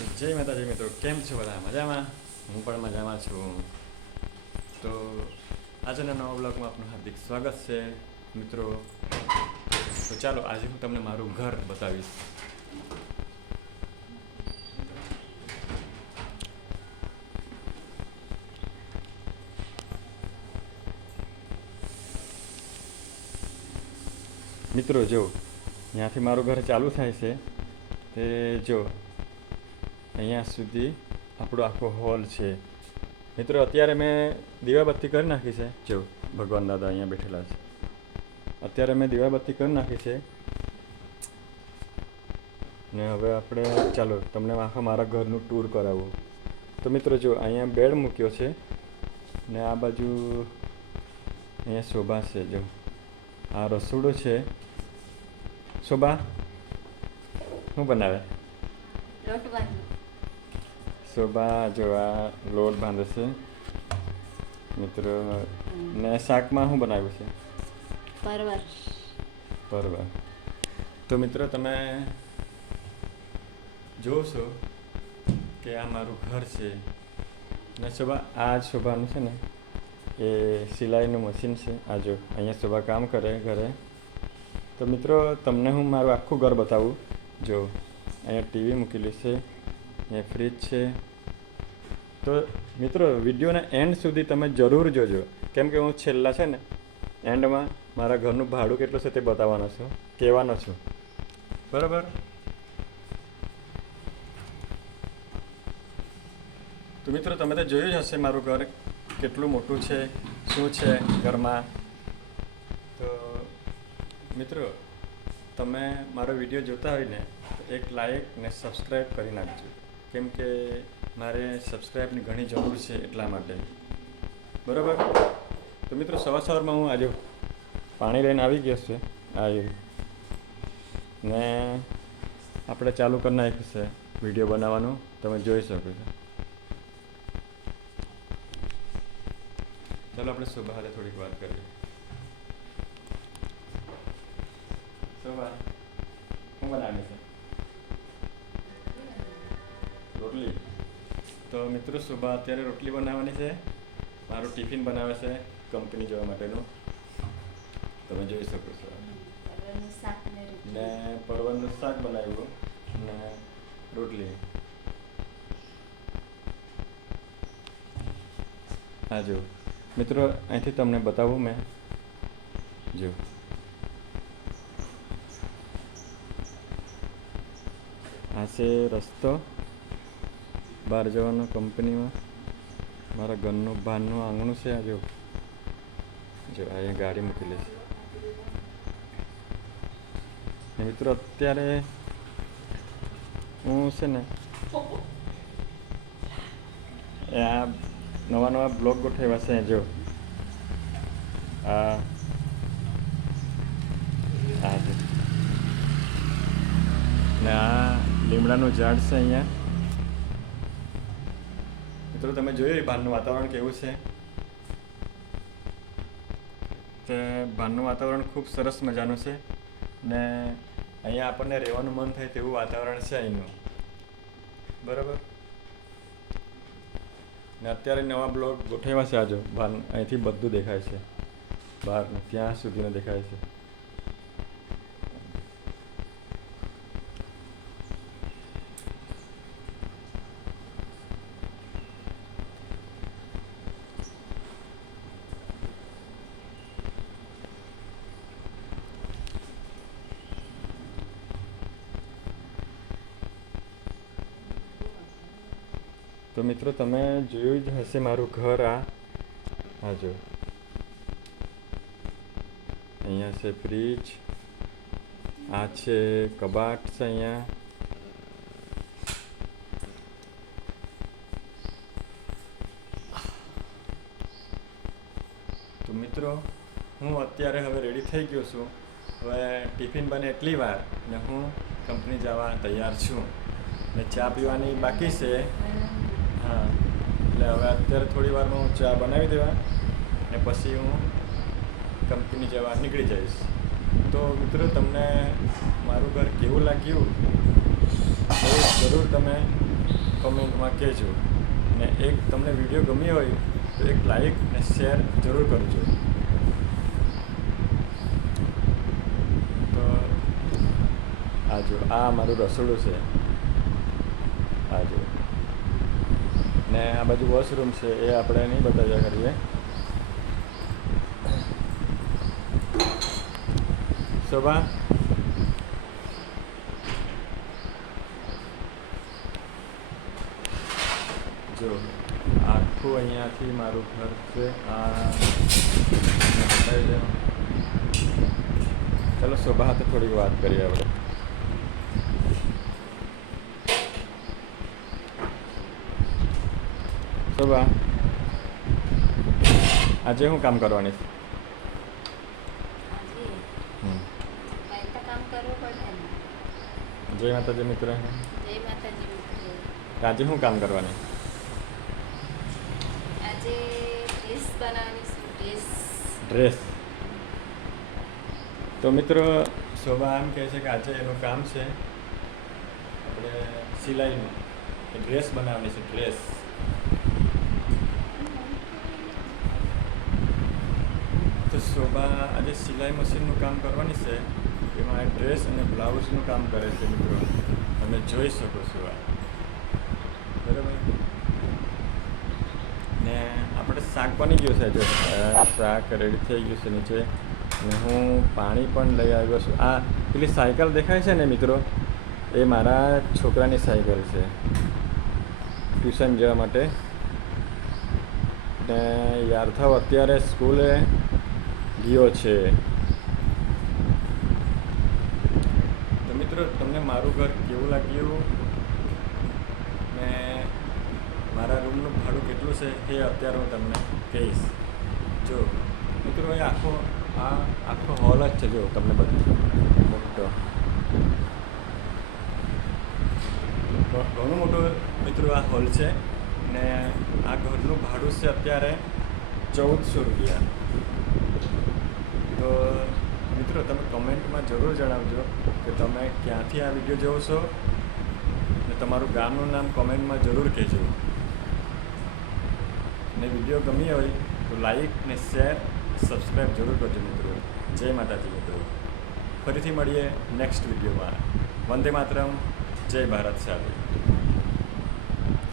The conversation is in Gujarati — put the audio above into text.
જય માતાજી મિત્રો, કેમ છો બધા? મજામાં? હું પણ મજામાં છું. તો આજના નવા બ્લોગમાં આપનું હાર્દિક સ્વાગત છે મિત્રો. તો ચાલો આજે હું તમને મારું ઘર બતાવીશ. મિત્રો જો ત્યાંથી મારું ઘર ચાલુ થાય છે તે જો અહીંયા સુધી આપણો આખો હોલ છે. મિત્રો અત્યારે મેં દીવાબત્તી કરી નાખી છે. જો ભગવાન દાદા અહીંયા બેઠેલા છે. અત્યારે મેં દીવાબત્તી કરી નાખી છે ને હવે આપણે ચાલો તમને આખા મારા ઘરનું ટૂર કરાવું. તો મિત્રો જો અહીંયા બેડ મૂક્યો છે ને આ બાજુ અહીંયા શોભા છે. જો આ રસોડું છે. શોભા શું બનાવે? શોભા જો આ લોટ બાંધે છે મિત્રો. ને શાકમાં શું બનાવ્યું છે? પરવર. તો મિત્રો તમે જોશો કે આ મારું ઘર છે ને શોભા આ જ શોભાનું છે ને એ સિલાઈનું મશીન છે. આ જો અહીંયા શોભા કામ કરે ઘરે. તો મિત્રો તમને હું મારું આખું ઘર બતાવું. જો અહીંયા ટીવી મૂકેલી છે, અહીંયા ફ્રીજ છે. તો મિત્રો વિડીયોના એન્ડ સુધી તમે જરૂર જોજો, કેમ કે હું છેલ્લા છે ને એન્ડમાં મારા ઘરનું ભાડું કેટલું છે તે બતાવવાનો છું, કહેવાનો છું. બરાબર? તો મિત્રો તમે તો જોયું જ હશે મારું ઘર કેટલું મોટું છે, શું છે ઘરમાં. તો મિત્રો તમે મારો વિડીયો જોતા હોય ને તો એક લાઈક ને સબસ્ક્રાઈબ કરી નાખજો, કેમ કે મારે સબસ્ક્રાઈબની ઘણી જરૂર છે એટલા માટે. બરાબર? તો મિત્રો સવારમાં હું આજે પાણી લઈને આવી ગયો છે. આવ્યું ને આપણે ચાલુ કરી નાખ્યું છે વિડીયો બનાવવાનું, તમે જોઈ શકો છો. ચાલો આપણે શોભા હાથે થોડીક વાત કરીએ. શોભા શું બનાવે છે? રોટલી. તો મિત્રો શોભા અત્યારે રોટલી બનાવવાની છે. મારું ટિફિન બનાવે છે કંપની જવા માટેનું, તમે જોઈ શકો છો. ને પરવરનું શાક બનાવ્યું ને રોટલી. હા જો મિત્રો અહીંથી તમને બતાવું મેં. જો આ છે રસ્તો બહાર જવાનો કંપનીમાં. મારા ઘરનું બહારનું આંગણું છે. આ જો અહીંયા ગાડી મૂકેલી છે. મિત્રો અત્યારે હું છે ને આ નવા બ્લોગ ગોઠવ્યા છે. જો આ જો ને આ લીમડાનું ઝાડ છે અહીંયા. મિત્રો તમે જોયું બહારનું વાતાવરણ કેવું છે. તે બહારનું વાતાવરણ ખૂબ સરસ મજાનું છે ને અહીંયા આપણને રહેવાનું મન થાય તેવું વાતાવરણ છે અહીંનું. બરાબર? ને અત્યારે નવા બ્લોગ ગોઠવ્યા છે. આજો બહાર અહીંથી બધું દેખાય છે, બહારનું ત્યાં સુધીનું દેખાય છે. તો મિત્રો તમે જોયું જ હશે મારું ઘર. આ જો અહીંયા છે ફ્રીજ, આ છે કબાટ છે અહીંયા. તો મિત્રો હું અત્યારે હવે રેડી થઈ ગયો છું. હવે ટિફિન બને એટલી વાર ને હું કંપની જવા તૈયાર છું ને ચા પીવાની બાકી છે. હા, એટલે હવે અત્યારે થોડી વારમાં હું ચા બનાવી દેવા ને પછી હું કંપની જવા નીકળી જઈશ. તો મિત્રો તમને મારું ઘર કેવું લાગ્યું એ જરૂર તમે કમેન્ટમાં કહેજો. ને એક તમને વિડીયો ગમ્યો હોય તો એક લાઈક ને શેર જરૂર કરજો. તો આ જો આ મારું રસોડું છે, આ જો, ને આ બાજુ વોશરૂમ છે, એ આપણે નહીં બતાવ્યા કરીએ. શોભા, જો આખું અહીંયાથી મારું ઘર છે. આ બતાવી દો. ચાલો શોભા હાથે થોડીક વાત કરીએ આપણે. શોભા, આજે હું કામ કરવાની છે? જય માતાજી મિત્રો. આજે શું કામ કરવાની? આજે ડ્રેસ બનાવવાની છે. ડ્રેસ. તો મિત્રો શોભા એમ કહે છે કે આજે એનું કામ છે આપણે સિલાઈનું, ડ્રેસ બનાવવાની છે. ડ્રેસ તો શોભા આજે સિલાઈ મશીનનું કામ કરવાની છે. એમાં ડ્રેસ અને બ્લાઉઝનું કામ કરે છે મિત્રો, તમે જોઈ શકો છો. આ બરાબર. ને આપણે શાક બની ગયું છે. જો શાક રેડી થઈ ગયું છે નીચે. અને હું પાણી પણ લઈ આવ્યો છું. આ પેલી સાયકલ દેખાય છે ને મિત્રો, એ મારા છોકરાની સાયકલ છે ટ્યુશન જવા માટે. ને યાર્થવ અત્યારે સ્કૂલે ગયો છે. તો મિત્રો તમને મારું ઘર કેવું લાગ્યું ને મારા રૂમનું ભાડું કેટલું છે એ અત્યારે હું તમને કહીશ. જો મિત્રો એ આખો હોલ જ છે. જો તમને બધું મોટો, ઘણું મોટું મિત્રો આ હોલ છે. ને આ ઘરનું ભાડું છે અત્યારે 1400 રૂપિયા. તો મિત્રો તમે કમેન્ટમાં જરૂર જણાવજો કે તમે ક્યાંથી આ વિડીયો જોવો છો, ને તમારું ગામનું નામ કમેન્ટમાં જરૂર કહેજો. ને વિડીયો ગમી હોય તો લાઈક ને શેર, સબસ્ક્રાઈબ જરૂર કરજો મિત્રો. જય માતાજી મિત્રો. ફરીથી મળીએ નેક્સ્ટ વિડીયોમાં. વંદે માતરમ. જય ભારત. સારું.